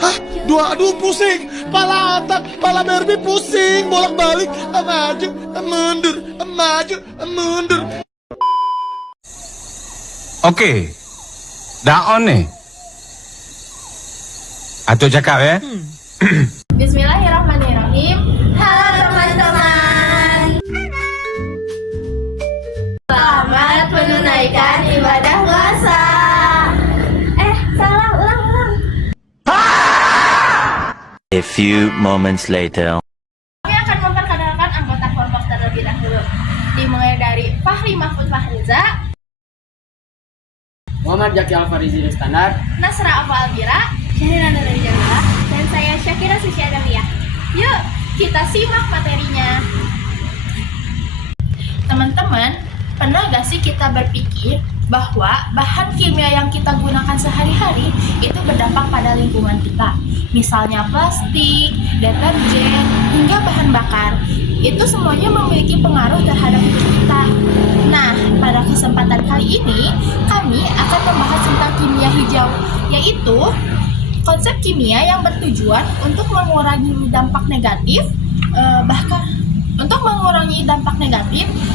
Hah? Aduh pusing. Pala otak, pala Barbie pusing. Bolak-balik. Maju, mundur. Maju, mundur. Oke. Daon nih. Atau cakap ya. Bismillahirrahmanirrahim. Halo teman-teman. Selamat menunaikan ibadah puasa. Salah, ulang. A few moments later. Kami akan memperkenalkan anggota kelompok terlebih dahulu. Dimulai dari Fahri Mahfud Fahriza, Muhammad Jaki Alfarizi Standar, Nasra Afa Albira, Syahira Nurul Jamila, dan saya Syakira Suci Adawiyah. Yuk, kita simak materinya. Teman-teman, pernah gak sih kita berpikir bahwa bahan kimia yang kita gunakan sehari-hari itu berdampak pada lingkungan kita? Misalnya plastik, deterjen, hingga bahan bakar. Itu semuanya memiliki pengaruh terhadap hidup kita. Nah, pada kesempatan kali ini, kami akan membahas tentang kimia hijau, yaitu konsep kimia yang bertujuan untuk mengurangi dampak negatif,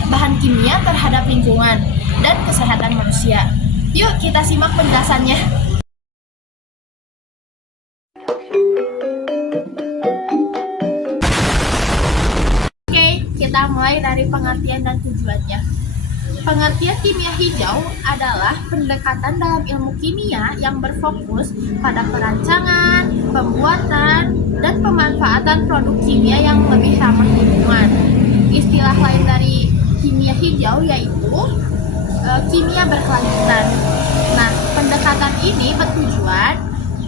bahan kimia terhadap lingkungan dan kesehatan manusia. Yuk kita simak penjelasannya. Oke, kita mulai dari pengertian dan tujuannya. Pengertian kimia hijau adalah pendekatan dalam ilmu kimia yang berfokus pada perancangan, pembuatan, dan pemanfaatan produk kimia yang lebih ramah lingkungan. Istilah lain dari kimia hijau yaitu kimia berkelanjutan. Nah, pendekatan ini bertujuan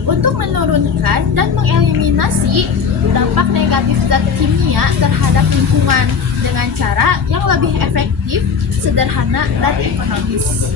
untuk menurunkan dan mengeliminasi dampak negatif zat kimia terhadap lingkungan dengan cara yang lebih efektif, sederhana, dan ekonomis.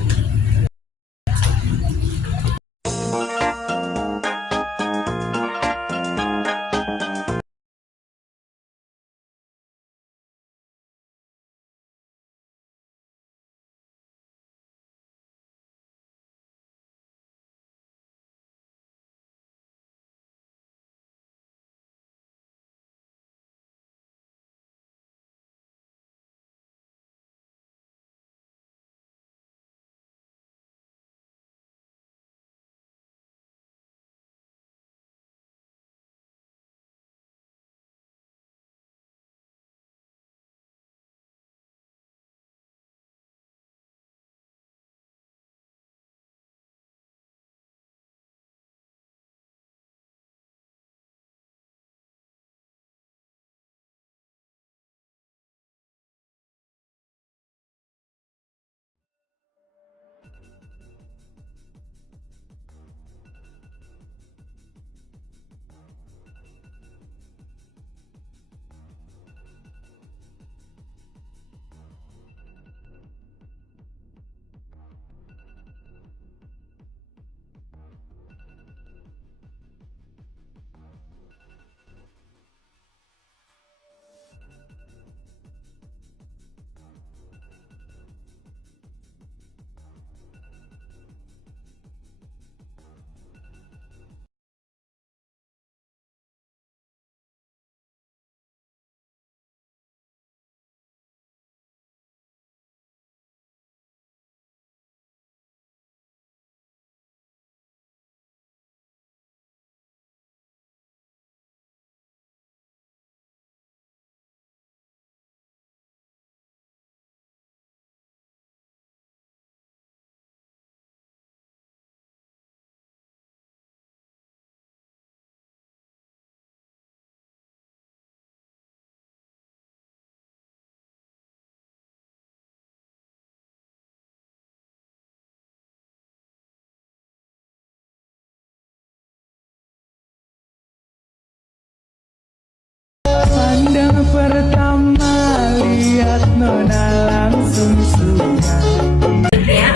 Pandang pertama lihat nona langsung suka.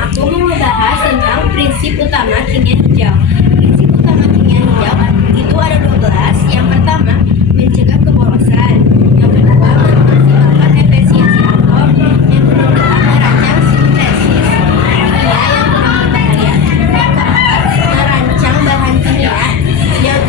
Aku mau membahas tentang prinsip utama kimia hijau. Prinsip utama kimia hijau itu ada 12. Yang pertama, mencegah keborosan. Yang kedua, memaksimalkan efisiensi atom. Yang kedua, merancang sintesis kimia yang kurang berbahaya. Yang keempat, merancang bahan kimia yang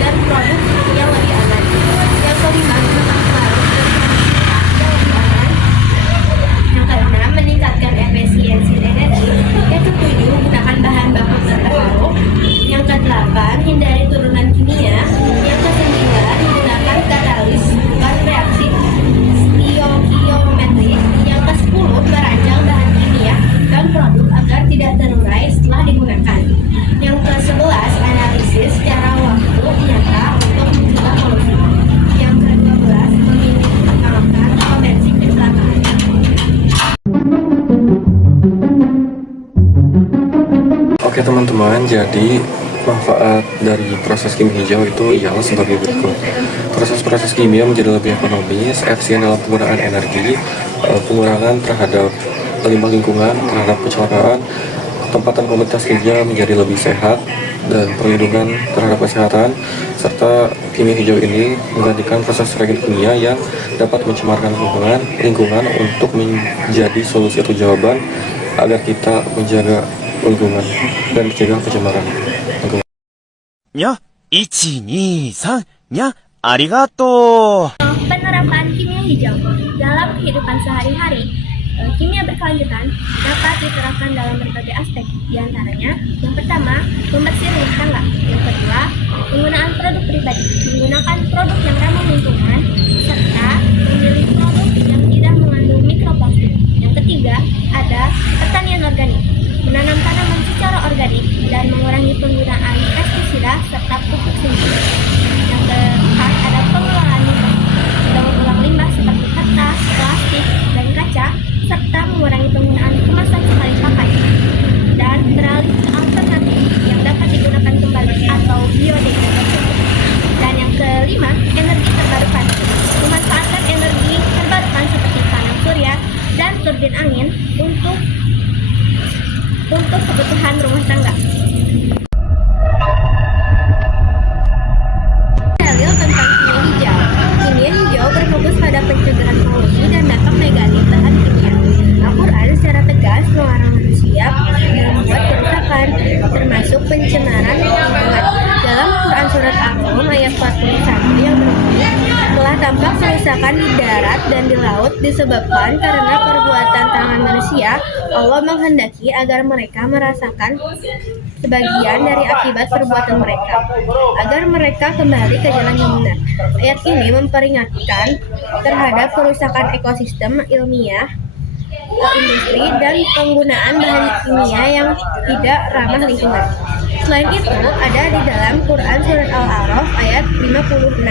teman-teman, jadi manfaat dari proses kimia hijau itu ialah sebagai berikut. Proses-proses kimia menjadi lebih ekonomis, efisien dalam penggunaan energi, pengurangan terhadap limbah lingkungan, terhadap pencemaran, tempatan komunitas kerja menjadi lebih sehat, dan perlindungan terhadap kesehatan, serta kimia hijau ini menggantikan proses reagen kimia yang dapat mencemarkan lingkungan untuk menjadi solusi atau jawaban agar kita menjaga lingkungan dan mencegah pencemaran lingkungan. にゃ、1、2、3、にゃ、ありがとう。 Penerapan kimia hijau dalam kehidupan sehari-hari. Kimia berkelanjutan dapat diterapkan dalam berbagai aspek, diantaranya yang pertama, pembersih rumah tangga, yang kedua, penggunaan produk pribadi, menggunakan produk yang ramah lingkungan, serta memilih produk yang tidak mengandung mikroplastik. Yang ketiga, ada pertanian organik, menanam tanaman secara organik dan mengurangi penggunaan pestisida serta pupuk kimia. Yang keempat, ada pengelolaan limbah, daur ulang limbah seperti kertas, plastik, dan kaca, serta mengurangi penggunaan kemasan sekali pakai dan beralih ke alternatif yang dapat digunakan kembali atau biodegradable. Dan yang kelima, energi terbarukan, memanfaatkan energi terbarukan seperti panel surya dan turbin angin untuk kebutuhan rumah tangga. Dalil tentang kimia hijau. Kimia hijau berfokus pada pencegahan polusi dan dampak negatif bahan kimia. Al-Quran secara tegas melarang manusia membuat kerusakan, termasuk pencemaran lingkungan. Dalam Quran surat Al-Rum ayat 41 yang berbunyi, telah tampak kerusakan di darat dan di laut disebabkan karena perbuatan tangan manusia. Allah menghendaki agar mereka merasakan sebagian dari akibat perbuatan mereka, agar mereka kembali ke jalan yang benar. Ayat ini memperingatkan terhadap kerusakan ekosistem ilmiah, industri, dan penggunaan bahan kimia yang tidak ramah lingkungan. Selain itu, ada di dalam Quran surat Al-A'raf ayat 56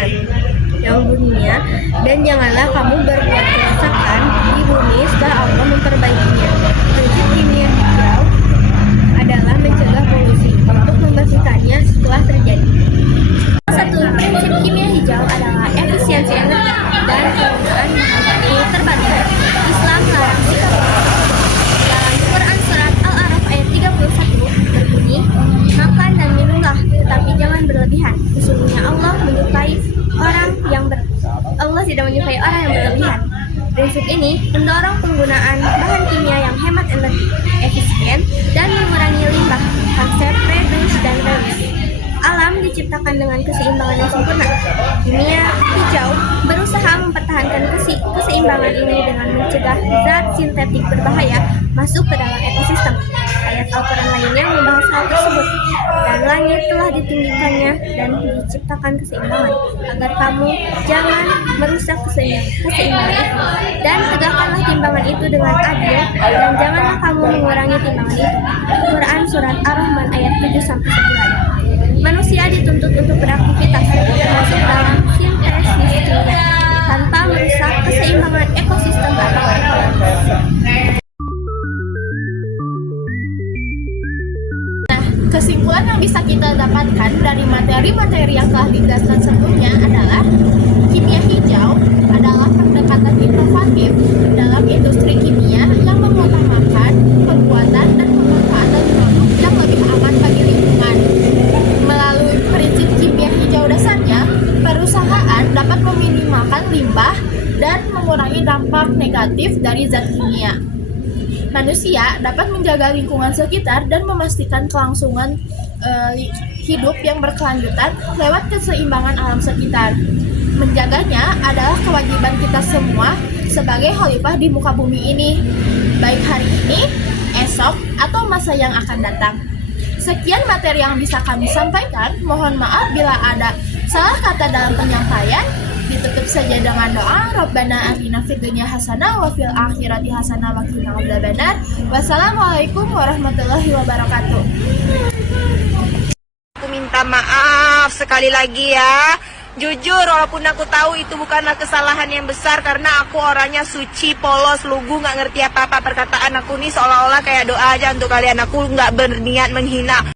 yang bunyinya, dan janganlah kamu berbuat kerusakan di bumi setelah Allah memperbaikinya. Prinsip kimia hijau adalah mencegah polusi untuk membersihkannya setelah terjadi. Salah satu prinsip kimia hijau adalah efisiensi energi dan penggunaan bahan terbarukan. Islam melarang sikap dalam Quran surat Al-A'raf ayat 31 berbunyi, makan dan minumlah, tetapi jangan berlebihan. Sesungguhnya Allah tidak menyukai orang yang berlebihan. Prinsip ini mendorong penggunaan bahan kimia yang hemat energi, efisien, dan mengurangi limbah, konsep reduce dan reuse. Alam diciptakan dengan keseimbangan yang sempurna. Kimia hijau berusaha mempertahankan keseimbangan ini dengan mencegah zat sintetik berbahaya masuk ke dalam ekosistem. Ayat Al-Quran lainnya membahas hal tersebut. Dan langit telah ditinggikannya dan diciptakan keseimbangan, agar kamu jangan merusak keseimbangan itu. Dan tegakkanlah timbangan itu dengan adil, dan janganlah kamu mengurangi timbangan itu. Quran Surat Ar-Rahman ayat 7-9. Manusia dituntut untuk beraktivitas, termasuk dalam sintesis kimia, tanpa merusak keseimbangan ekosistem atau ekologis. Kesimpulan yang bisa kita dapatkan dari materi-materi yang telah dijelaskan sebelumnya adalah kimia hijau adalah pendekatan inovatif dalam industri kimia yang mengutamakan pembuatan dan pemanfaatan produk yang lebih aman bagi lingkungan. Melalui prinsip kimia hijau dasarnya, perusahaan dapat meminimalkan limbah dan mengurangi dampak negatif dari zat kimia. Manusia dapat menjaga lingkungan sekitar dan memastikan kelangsungan hidup yang berkelanjutan lewat keseimbangan alam sekitar. Menjaganya adalah kewajiban kita semua sebagai khalifah di muka bumi ini, baik hari ini, esok, atau masa yang akan datang. Sekian materi yang bisa kami sampaikan. Mohon maaf bila ada salah kata dalam penyampaian. Ditutup saja dengan doa, Rabbana atina fid dunya hasanah wa fil akhirati hasanah wa qina adzabannar. Wassalamualaikum warahmatullahi wabarakatuh. Aku minta maaf sekali lagi ya. Jujur, walaupun aku tahu itu bukanlah kesalahan yang besar karena aku orangnya suci, polos, lugu, nggak ngerti apa-apa. Perkataan aku nih seolah-olah kayak doa aja untuk kalian. Aku nggak berniat menghina.